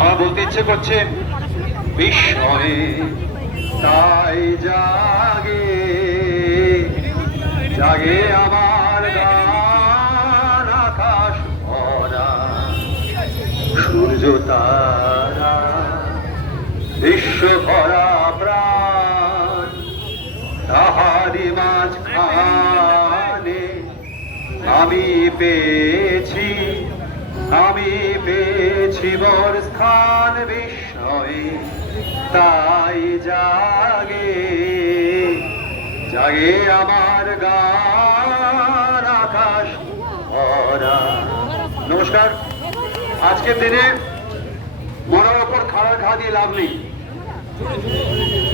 আমার বলতে ইচ্ছে করছে, বিস্ময়ে তাই জাগে জাগে আমার গান আকাশ ভরা, সূর্য তারা, বিশ্ব ভরা প্রাণ তাহারি মাঝখানে আমি পেয়েছি আমি পেয়েছি বর স্থান বিস্ময়ে, তাই জাগে জাগে আমার গান আকাশ নমস্কার। আজকের দিনে মনের ওপর খাড়া ঘা দিয়ে লাভ নেই।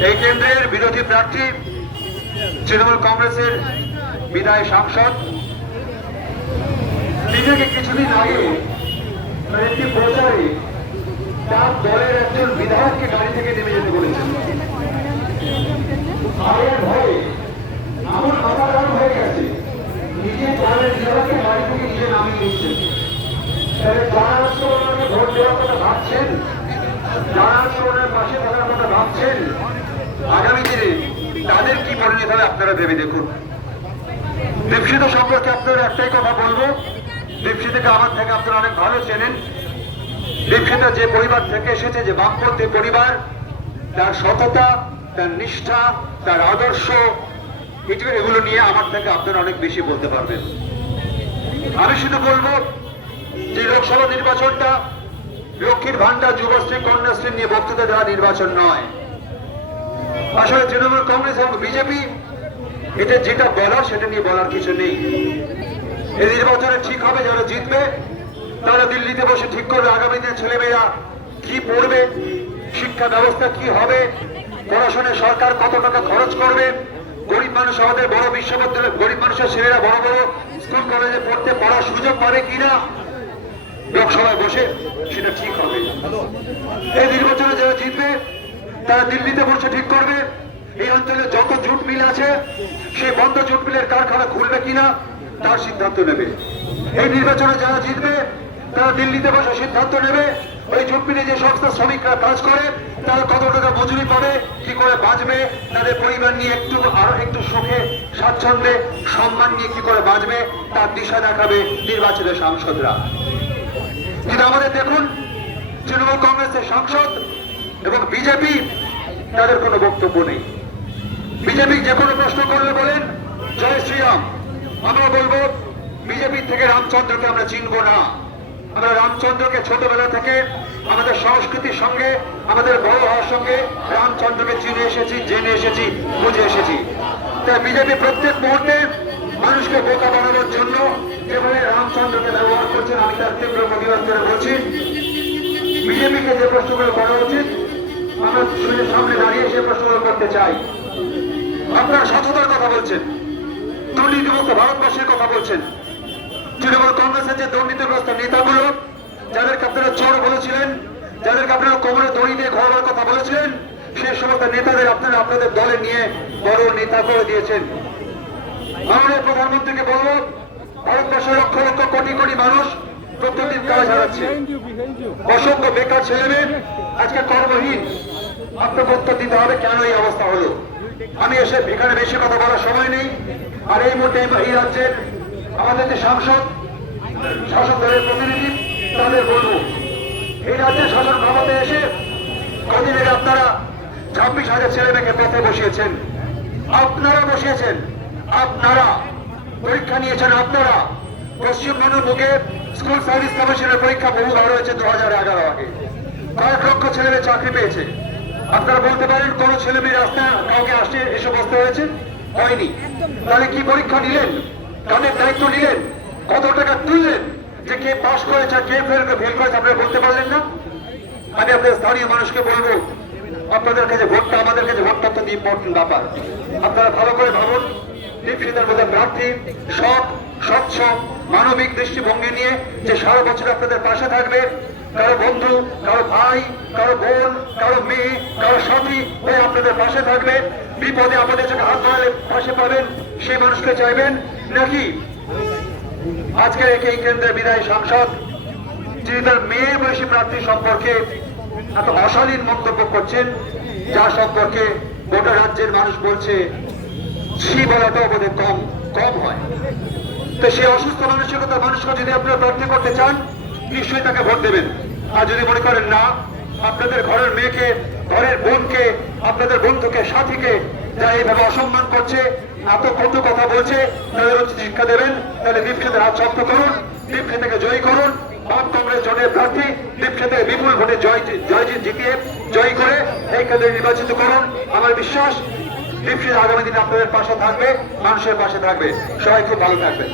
এই কেন্দ্রের বিরোধী প্রার্থী তৃণমূল কংগ্রেসের বিদায় সাংসদ। নিজেকে কিছুদিন আগে একটি প্রচারে তার দলের একজন বিধায়ককে গাড়ি থেকে নেমে যেতে বলেছেন। আয়ের ভয়ে, এমন মাথা হয়ে গেছে, নিজের দলের বিধায়ককে গাড়ি থেকে নিজে নামিয়ে নিচ্ছেন। যারা আজকে পাশে ভাবছেন, আগামী তাদের কি পরিণতি হবে আপনারা ভেবে দেখুন। দীপশিত সম্পর্কে আপনারা একটাই কথা বলব দীপশিতকে আমার থেকে আপনারা অনেক ভালো চেনেন। দীপশিত যে পরিবার থেকে এসেছে, যে বামপন্থী পরিবার, তার সততা, তার নিষ্ঠা, তার আদর্শ এগুলো নিয়ে আমার থেকে আপনারা অনেক বেশি বলতে পারবেন। আমি শুধু বলব যে লোকসভা নির্বাচনটা লক্ষ্মীর ভান্ডার যুবশ্রী কন্যাশ্রী নিয়ে বক্তৃতা দেওয়া নির্বাচন নয়। আসলে তৃণমূল কংগ্রেস এবং বিজেপি, এটা যেটা বলার সেটা নিয়ে বলার কিছু নেই। এই নির্বাচনে ঠিক হবে যারা জিতবে, তারা দিল্লিতে বসে ঠিক করবে। আগামী দিনে ছেলেমেয়েরা কি পড়বে, শিক্ষা ব্যবস্থা কি হবে পড়াশোনায় সরকার কত টাকা খরচ করবে, গরিব মানুষ আমাদের বড় বিশ্ববিদ্যালয়, গরিব মানুষের ছেলেরা বড় বড় স্কুল, কলেজে পড়তে পড়ার সুযোগ পাবে কিনা, লোকসভায় বসে সেটা ঠিক হবে। এই নির্বাচনে যারা জিতবে, তারা দিল্লিতে বসে ঠিক করবে। এই অঞ্চলে যত জুট মিল আছে, সেই বন্ধ জুট মিলের কারখানা খুলবে কিনা তার সিদ্ধান্ত নেবে। এই নির্বাচনে যারা জিতবে, তারা দিল্লিতে বসে সিদ্ধান্ত নেবে। ওই মিলে যে সমস্ত শ্রমিকরা কাজ করে, তারা কত টাকা মজুরি পাবে, কি করে বাঁচবে, তাদের পরিবার নিয়ে একটু আরও একটু সুখে, স্বাচ্ছন্দ্যে, সম্মান নিয়ে কি করে বাঁচবে, তার দিশা দেখাবে নির্বাচিত সাংসদরা। কিন্তু আমাদের দেখুন, তৃণমূল কংগ্রেসের সাংসদ এবং বিজেপি, তাদের কোনো বক্তব্য নেই। বিজেপি যে কোনো প্রশ্ন করলে বলেন, জয় শ্রীরাম। আমরা বলব, বিজেপি থেকে রামচন্দ্রকে আমরা চিনব না। আমরা রামচন্দ্রকে ছোটবেলা থেকে আমাদের সংস্কৃতির সঙ্গে, আমাদের বড় হওয়ার সঙ্গে রামচন্দ্রকে চিনে এসেছি, জেনে এসেছি, বুঝে এসেছি। তাই বিজেপি প্রত্যেক মুহূর্তে মানুষকে বোকা বানানোর জন্য যেভাবে রামচন্দ্রকে ব্যবহার করছেন, আমি তার তীব্র প্রতিবাদ করে বলছি, বিজেপিকে যে প্রশ্নগুলো করা উচিত, আমরা সামনে দাঁড়িয়ে সে প্রশ্নগুলো করতে চাই। আপনারা সততার কথা বলছেন। দুর্নীতিমুক্ত ভারতবর্ষের কথা বলছেন। তৃণমূল কংগ্রেসের যে দুর্নীতিগ্রস্ত নেতাগুলো, যাদেরকে আপনারা চোর বলেছিলেন, যাদেরকে আপনারা কোমরে দড়ি দিয়ে ঘোরাবার কথা বলেছিলেন, সেই সমস্ত নেতাদের আপনারা আপনাদের দলে নিয়ে বড় নেতা করে দিয়েছেন। মাননীয় প্রধানমন্ত্রীকে বলব ভারতবর্ষের লক্ষ লক্ষ কোটি কোটি মানুষ প্রত্যেকদিন কাজ হারাচ্ছে। অসংখ্য বেকার ছেলেমেয়ে আজকে কর্মহীন। উত্তর দিতে হবে কেন এই অবস্থা হলো? আমি এসে এখানে বেশি কথা বলার সময় নেই। আর এই মুহূর্তে এই- রাজ্যের আমাদের যে সাংসদ শাসক দলের প্রতিনিধি, তাদের বলব, এই রাজ্যের শাসন ক্ষমতায় এসে কদিন আগে আপনারা ছাব্বিশ হাজার ছেলে মেয়েকে পথে বসিয়েছেন। আপনারা বসিয়েছেন। আপনারা পরীক্ষা নিয়েছেন, আপনারা পশ্চিমবঙ্গের মুখে স্কুল সার্ভিস কমিশনের পরীক্ষা বহুবার হয়েছে দু হাজার এগারো আগে। কয়েক লক্ষ ছেলে মেয়ে চাকরি পেয়েছে। আপনারা বলতে পারেন, কোন ছেলে মেয়ে রাস্তা কাউকে আসতে এসে বসতে হয়েছে। হয়নি। তাহলে কি পরীক্ষা নিলেন? কাদের দায়িত্ব নিলেন? কত টাকা তুললেন? যে কে পাস করেছে, কে ফেল ফেল করেছে, আপনারা বলতে পারলেন না? আমি আপনাদের স্থানীয় মানুষকে বলব, আপনাদের কাছে ভোটটা, আমাদের কাছে ভোটটা তো ইম্পর্টেন্ট ব্যাপার। আপনারা ভালো করে ভাবুন, দীপশিতার মধ্যে প্রার্থী, সৎ, স্বচ্ছ, মানবিক দৃষ্টিভঙ্গি নিয়ে যে সারা বছর আপনাদের পাশে থাকবে কারও বন্ধু, কারও ভাই, কারও বোন, কারও মেয়ে, কারও সাথী হয়ে আপনাদের পাশে থাকবে। বিপদে আপনাদের যখন হাত বাড়ালে পাশে পাবেন, সেই মানুষকে চাইবেন নাকি? আজকের এই কেন্দ্রের বিদায়ী সাংসদ, যিনি তার মেয়ে বয়সী প্রার্থী সম্পর্কে এত অশালীন মন্তব্য করছেন, যা সম্পর্কে গোটা রাজ্যের মানুষ বলছে, ছি বলাটাও বোধহয় কম কম হয়। তো সেই অসুস্থ মানসিকতার মানুষকে যদি আপনারা প্রার্থী করতে চান, নিশ্চয়ই তাকে ভোট দেবেন। আর যদি মনে করেন না, আপনাদের ঘরের মেয়েকে, ঘরের বোনকে, আপনাদের বন্ধুকে, সাথীকে যা এইভাবে অসম্মান করছে, এত কত কথা বলছে, তাদের উচিত শিক্ষা দেবেন, তাহলে দীপক্ষেতের হাত শক্ত করুন দীপক্ষেতকে জয়ী করুন। বাম কংগ্রেস জোটের প্রার্থী দীপক্ষেতে বিপুল ভোটে জয় জিতিয়ে জয়ী করে এই কেন্দ্রে নির্বাচিত করুন। আমার বিশ্বাস দীপশির আগামী দিনে আপনাদের পাশে থাকবে, মানুষের পাশে থাকবে। সবাই খুব ভালো থাকবে